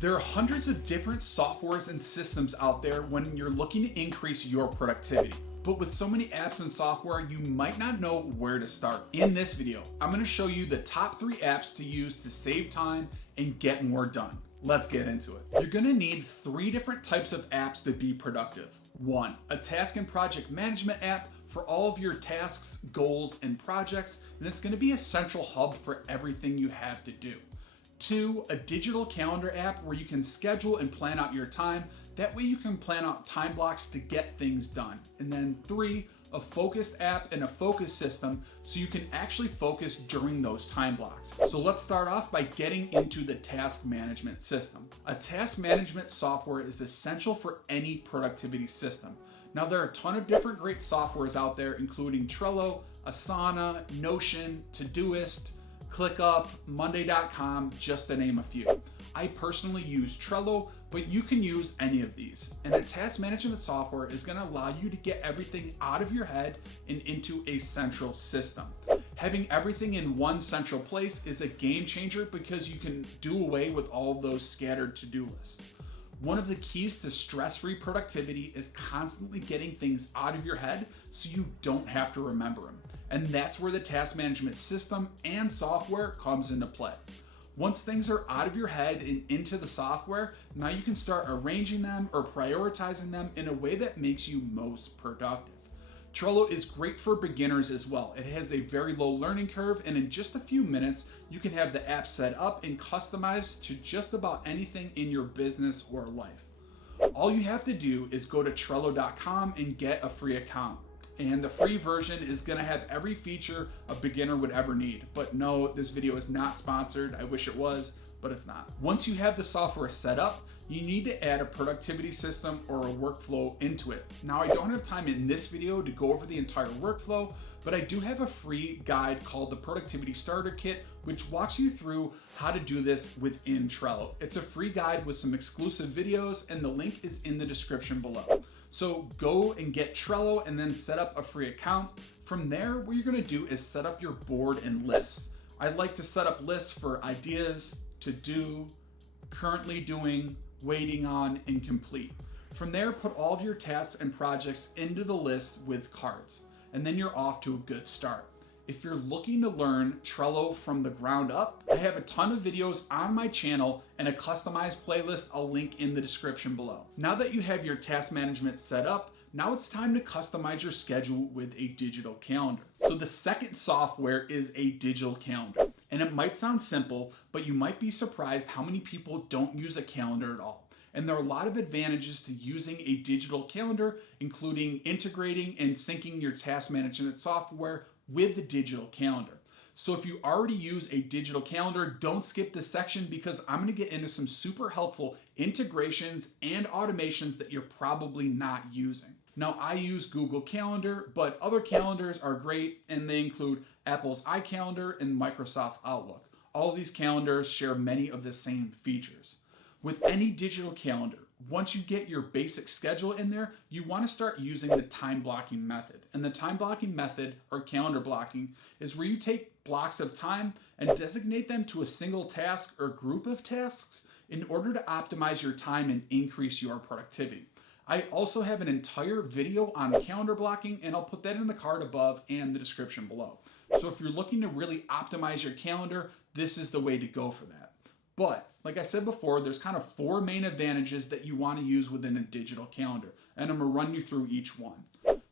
There are hundreds of different softwares and systems out there when you're looking to increase your productivity. But with so many apps and software, you might not know where to start. In this video, I'm going to show you the top 3 apps to use to save time and get more done. Let's get into it. You're going to need 3 different types of apps to be productive. 1, a task and project management app for all of your tasks, goals, and projects, and it's going to be a central hub for everything you have to do. 2, a digital calendar app where you can schedule and plan out your time. That way you can plan out time blocks to get things done. And then 3, a focused app and a focus system so you can actually focus during those time blocks. So let's start off by getting into the task management system. A task management software is essential for any productivity system. Now there are a ton of different great softwares out there, including Trello, Asana, Notion, Todoist, ClickUp, Monday.com, just to name a few. I personally use Trello, but you can use any of these. And a task management software is going to allow you to get everything out of your head and into a central system. Having everything in one central place is a game changer because you can do away with all of those scattered to-do lists. One of the keys to stress-free productivity is constantly getting things out of your head so you don't have to remember them. And that's where the task management system and software comes into play. Once things are out of your head and into the software, now you can start arranging them or prioritizing them in a way that makes you most productive. Trello is great for beginners as well. It has a very low learning curve, and in just a few minutes, you can have the app set up and customized to just about anything in your business or life. All you have to do is go to Trello.com and get a free account. And the free version is going to have every feature a beginner would ever need. But no, this video is not sponsored. I wish it was, but it's not. Once you have the software set up, you need to add a productivity system or a workflow into it. Now, I don't have time in this video to go over the entire workflow, but I do have a free guide called the Productivity Starter Kit, which walks you through how to do this within Trello. It's a free guide with some exclusive videos, and the link is in the description below. So go and get Trello and then set up a free account. From there, what you're gonna do is set up your board and lists. I like to set up lists for ideas, to do, currently doing, waiting on, and complete. From there, put all of your tasks and projects into the list with cards, and then you're off to a good start. If you're looking to learn Trello from the ground up, I have a ton of videos on my channel and a customized playlist I'll link in the description below. Now that you have your task management set up, now it's time to customize your schedule with a digital calendar. So the second software is a digital calendar. And it might sound simple, but you might be surprised how many people don't use a calendar at all. And there are a lot of advantages to using a digital calendar, including integrating and syncing your task management software with the digital calendar. So if you already use a digital calendar, don't skip this section because I'm going to get into some super helpful integrations and automations that you're probably not using. Now, I use Google Calendar, but other calendars are great, and they include Apple's iCalendar and Microsoft Outlook. All of these calendars share many of the same features. With any digital calendar, once you get your basic schedule in there, you want to start using the time blocking method. And the time blocking method, or calendar blocking, is where you take blocks of time and designate them to a single task or group of tasks in order to optimize your time and increase your productivity. I also have an entire video on calendar blocking, and I'll put that in the card above and the description below. So if you're looking to really optimize your calendar, this is the way to go for that. But like I said before, there's kind of 4 main advantages that you want to use within a digital calendar, and I'm going to run you through each one.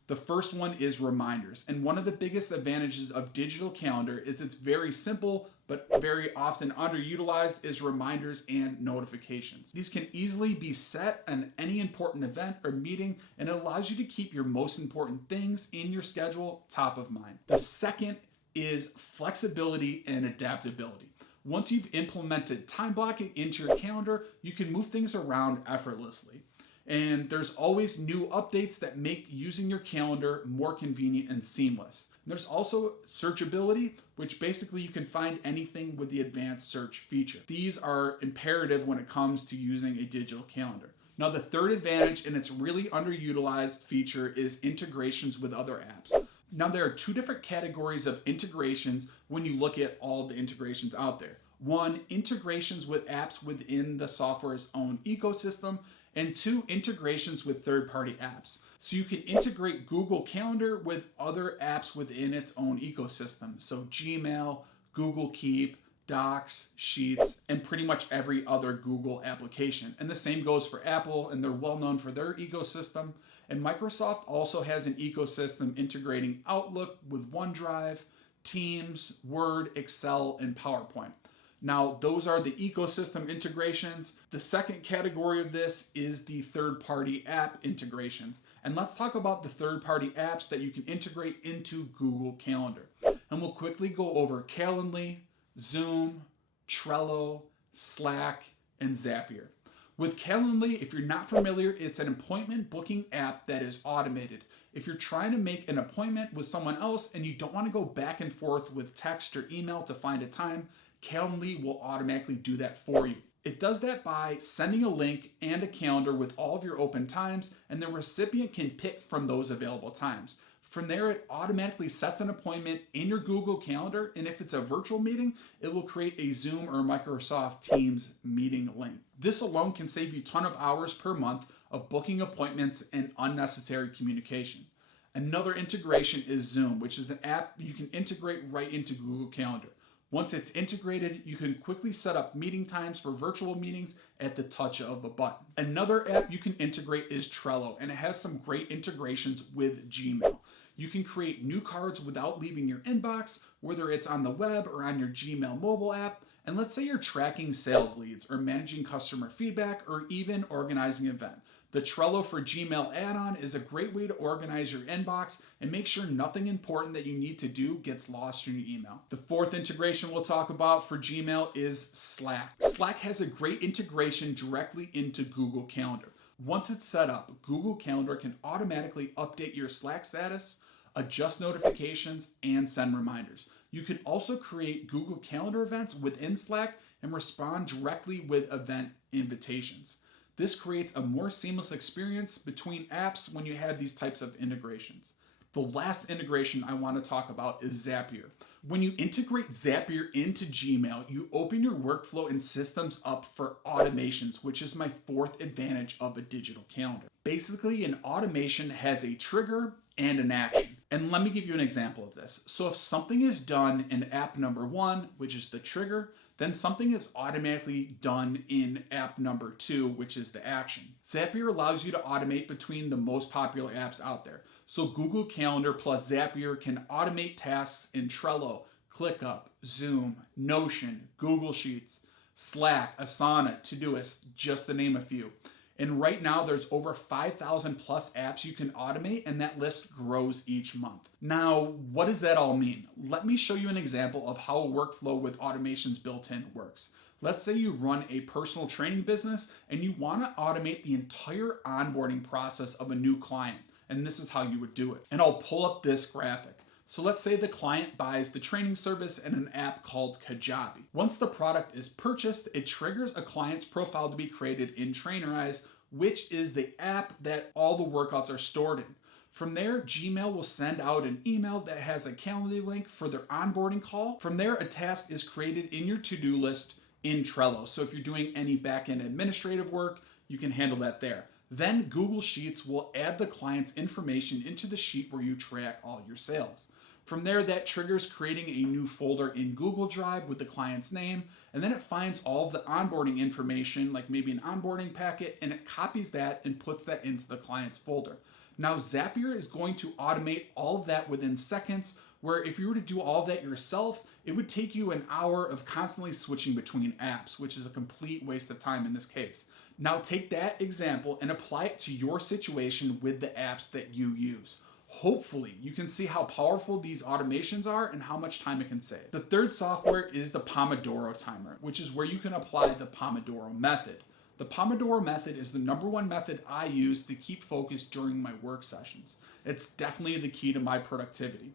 The first one is reminders, and one of the biggest advantages of digital calendar is it's very simple, but very often underutilized, is reminders and notifications. These can easily be set on any important event or meeting, and it allows you to keep your most important things in your schedule top of mind. The second is flexibility and adaptability. Once you've implemented time blocking into your calendar, you can move things around effortlessly. And there's always new updates that make using your calendar more convenient and seamless. There's also searchability, which basically you can find anything with the advanced search feature. These are imperative when it comes to using a digital calendar. Now, the third advantage, and it's really underutilized feature, is integrations with other apps. Now, there are 2 different categories of integrations when you look at all the integrations out there. 1, integrations with apps within the software's own ecosystem, and 2, integrations with third-party apps. So you can integrate Google Calendar with other apps within its own ecosystem. So Gmail, Google Keep, Docs, Sheets, and pretty much every other Google application. And the same goes for Apple, and they're well known for their ecosystem. And Microsoft also has an ecosystem integrating Outlook with OneDrive, Teams, Word, Excel, and PowerPoint. Now, those are the ecosystem integrations. The second category of this is the third-party app integrations. And let's talk about the third-party apps that you can integrate into Google Calendar. And we'll quickly go over Calendly, Zoom, Trello, Slack, and Zapier. With Calendly, if you're not familiar, it's an appointment booking app that is automated. If you're trying to make an appointment with someone else and you don't want to go back and forth with text or email to find a time, Calendly will automatically do that for you. It does that by sending a link and a calendar with all of your open times, and the recipient can pick from those available times. From there, it automatically sets an appointment in your Google Calendar, and if it's a virtual meeting, it will create a Zoom or Microsoft Teams meeting link. This alone can save you a ton of hours per month of booking appointments and unnecessary communication. Another integration is Zoom, which is an app you can integrate right into Google Calendar. Once it's integrated, you can quickly set up meeting times for virtual meetings at the touch of a button. Another app you can integrate is Trello, and it has some great integrations with Gmail. You can create new cards without leaving your inbox, whether it's on the web or on your Gmail mobile app. And let's say you're tracking sales leads or managing customer feedback or even organizing an event. The Trello for Gmail add-on is a great way to organize your inbox and make sure nothing important that you need to do gets lost in your email. The fourth integration we'll talk about for Gmail is Slack. Slack has a great integration directly into Google Calendar. Once it's set up, Google Calendar can automatically update your Slack status, adjust notifications, and send reminders. You can also create Google Calendar events within Slack and respond directly with event invitations. This creates a more seamless experience between apps when you have these types of integrations. The last integration I want to talk about is Zapier. When you integrate Zapier into Gmail, you open your workflow and systems up for automations, which is my fourth advantage of a digital calendar. Basically, an automation has a trigger and an action. And let me give you an example of this. So if something is done in app number 1, which is the trigger, then something is automatically done in app number 2, which is the action. Zapier allows you to automate between the most popular apps out there. So Google Calendar plus Zapier can automate tasks in Trello, ClickUp, Zoom, Notion, Google Sheets, Slack, Asana, Todoist, just to name a few. And right now there's over 5,000 plus apps you can automate, and that list grows each month. Now, what does that all mean? Let me show you an example of how a workflow with automations built in works. Let's say you run a personal training business and you want to automate the entire onboarding process of a new client. And this is how you would do it. And I'll pull up this graphic. So let's say the client buys the training service in an app called Kajabi. Once the product is purchased, it triggers a client's profile to be created in Trainerize, which is the app that all the workouts are stored in. From there, Gmail will send out an email that has a calendar link for their onboarding call. From there, a task is created in your to-do list in Trello. So if you're doing any back-end administrative work, you can handle that there. Then Google Sheets will add the client's information into the sheet where you track all your sales. From there, that triggers creating a new folder in Google Drive with the client's name, and then it finds all of the onboarding information, like maybe an onboarding packet, and it copies that and puts that into the client's folder. Now, Zapier is going to automate all of that within seconds, where if you were to do all of that yourself, it would take you an hour of constantly switching between apps, which is a complete waste of time in this case. Now, take that example and apply it to your situation with the apps that you use. Hopefully, you can see how powerful these automations are and how much time it can save. The third software is the Pomodoro timer, which is where you can apply the Pomodoro method. The Pomodoro method is the #1 method I use to keep focused during my work sessions. It's definitely the key to my productivity.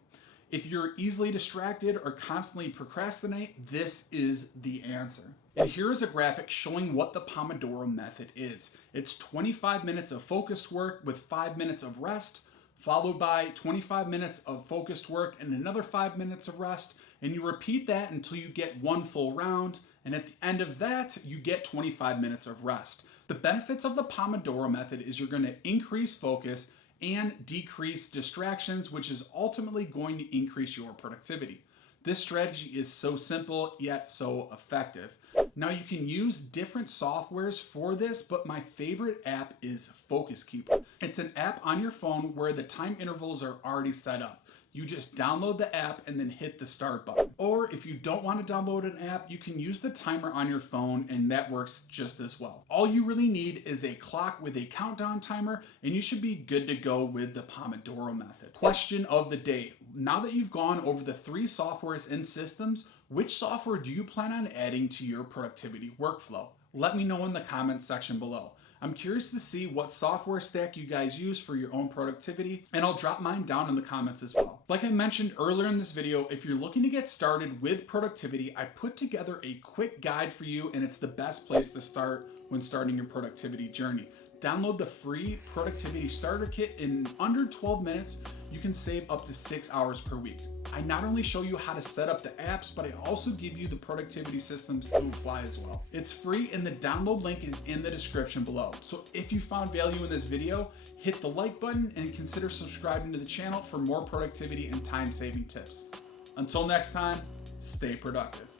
If you're easily distracted or constantly procrastinate, this is the answer. And here is a graphic showing what the Pomodoro method is. It's 25 minutes of focused work with 5 minutes of rest, followed by 25 minutes of focused work and another 5 minutes of rest, and you repeat that until you get one full round, And at the end of that, you get 25 minutes of rest. The benefits of the Pomodoro method is you're going to increase focus and decrease distractions, which is ultimately going to increase your productivity. This strategy is so simple, yet so effective. Now you can use different softwares for this, but my favorite app is Focus Keeper. It's an app on your phone where the time intervals are already set up. You just download the app and then hit the start button. Or if you don't want to download an app, you can use the timer on your phone and that works just as well. All you really need is a clock with a countdown timer and you should be good to go with the Pomodoro method. Question of the day. Now that you've gone over the 3 softwares and systems, which software do you plan on adding to your productivity workflow? Let me know in the comments section below. I'm curious to see what software stack you guys use for your own productivity, and I'll drop mine down in the comments as well. Like I mentioned earlier in this video, if you're looking to get started with productivity, I put together a quick guide for you, and it's the best place to start when starting your productivity journey. Download the free productivity starter kit. In under 12 minutes, you can save up to 6 hours per week. I not only show you how to set up the apps, but I also give you the productivity systems to apply as well. It's free and the download link is in the description below. So if you found value in this video, hit the like button and consider subscribing to the channel for more productivity and time-saving tips. Until next time, stay productive.